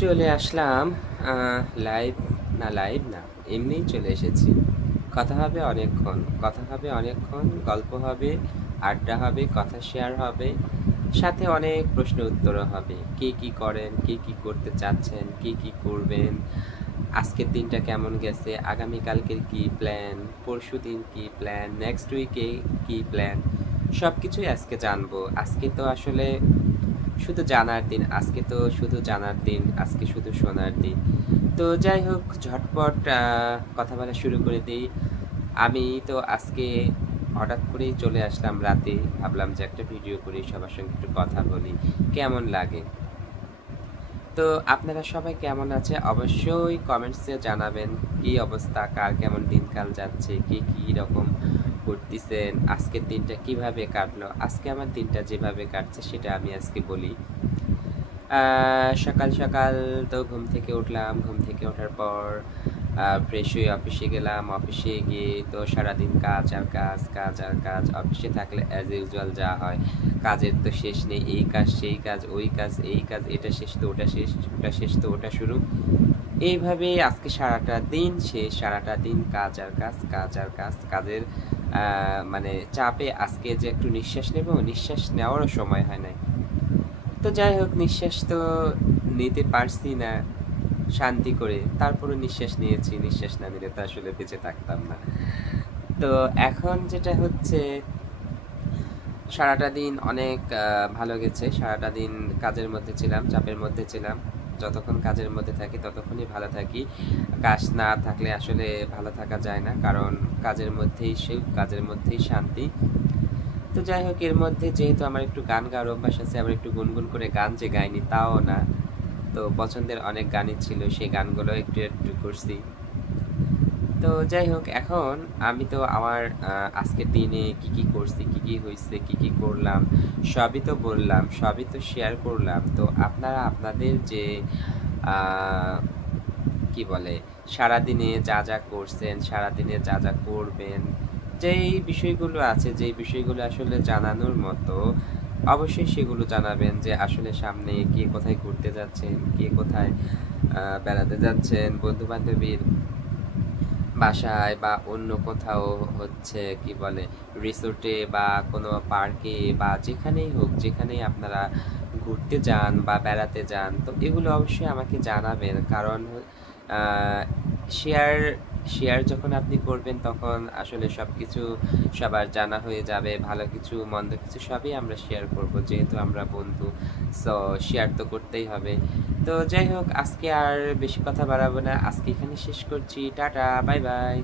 চলে আসলাম লাইভ না লাইভ না এমনিই চলে এসেছি। কথা হবে অনেকক্ষণ, গল্প হবে, আড্ডা হবে, কথা শেয়ার হবে, সাথে অনেক প্রশ্ন উত্তরও হবে। কে কি করেন, কে কি করতে চাচ্ছেন, কে কি করবেন, আজকের দিনটা কেমন গেছে, আগামীকালকের কি প্ল্যান, পরশুদিন কি প্ল্যান, নেক্সট উইকে কি প্ল্যান, সব কিছুই আজকে জানবো। আজকে তো আসলে শুধু জানার দিন, আজকে তো শুধু জানার দিন, আজকে শুধু শোনার দিন। তো যাই হোক, ঝটপট কথা বলা শুরু করে দিই। আমি তো আজকে হঠাৎ করেই চলে আসলাম রাতে, ভাবলাম যে একটা ভিডিও করি, সবার সঙ্গে একটু কথা বলি, কেমন লাগে। তো আপনারা সবাই কেমন আছে অবশ্যই কমেন্টসে জানাবেন। কি অবস্থা, কার কেমন দিনকাল যাচ্ছে, কে কী রকম করতেছেন, আজকের দিনটা কিভাবে কাটলো। আজকে আমার দিনটা যেভাবে কাটছে সেটা আমি আজকে বলি। সকাল সকাল তো ঘুম থেকে উঠলাম, ঘুম থেকে ওঠার পর ফ্রেশ হয়ে অফিসে গেলাম। অফিসে গিয়ে তো সারাদিন কাজ আর কাজ, কাজ আর কাজ। অফিসে থাকলে অ্যাজ ইউজুয়াল যা হয়, কাজের তো শেষ নেই। এই কাজ, সেই কাজ, ওই কাজ, এই কাজ, এটা শেষ তো ওটা শেষ, ওটা শেষ তো ওটা শুরু। এইভাবে আজকে সারাটা দিন শেষ, সারাটা দিন কাজ আর কাজ, কাজ আর কাজ। কাজের মানে চাপে আজকে যে একটু নিঃশ্বাস নেব, নিঃশ্বাস নেওয়ারও সময় হয় নাই। তো যাই হোক, নিঃশ্বাস তো নিতে পারছি না শান্তি করে, তারপরে নিঃশ্বাস নিয়েছি। নিঃশ্বাস না নিলে তো আসলে বেঁচে থাকতাম না। তো এখন যেটা হচ্ছে, সারাটা দিন অনেক ভালো গেছে। সারাটা দিন কাজের মধ্যে ছিলাম, চাপের মধ্যে ছিলাম। যতক্ষণ কাজের মধ্যে থাকি ততক্ষণই ভালো থাকি। কাজ না থাকলে আসলে ভালো থাকা যায় না, কারণ কাজের মধ্যেই সুখ, কাজের মধ্যেই শান্তি। তো যাই হোক, এর মধ্যে যেহেতু আমার একটু গান গাওয়ার অভ্যাস আছে, আবার একটু গুনগুন করে গান যে গাইনি তাও না, তো পছন্দের অনেক গানই ছিল, সেই গানগুলো একটু একটু করছি। তো যাই হোক, এখন আমি তো আমার আজকের দিনে কি কি করছি, কি কি হয়েছে, কি কি করলাম, সবই তো বললাম, সবই তো শেয়ার করলাম। তো আপনারা আপনাদের যে কি বলে, সারাদিনে যা যা করছেন, সারাদিনে যা যা করবেন, যেই বিষয়গুলো আছে, যেই বিষয়গুলো আসলে জানানোর মতো, অবশ্যই সেগুলো জানাবেন। যে আসলে সামনে কে কোথায় ঘুরতে যাচ্ছেন, কে কোথায় বেড়াতে যাচ্ছেন, বন্ধু বান্ধবীর বাসায় বা অন্য কোথাও, হচ্ছে কি বলে, রিসোর্টে বা কোনো পার্কে বা যেখানেই হোক, যেখানেই আপনারা ঘুরতে যান বা বেড়াতে যান, তো এগুলো অবশ্যই আমাকে জানাবেন। কারণ শেয়ার শেয়ার যখন আপনি করবেন তখন আসলে সব কিছু সবার জানা হয়ে যাবে। ভালো কিছু, মন্দ কিছু সবই আমরা শেয়ার করব, যেহেতু আমরা বন্ধু। সো শেয়ার তো করতেই হবে। তো যাই হোক, আজকে আর বেশি কথা বাড়াবো না, আজকে এখানে শেষ করছি। Tata, bye bye.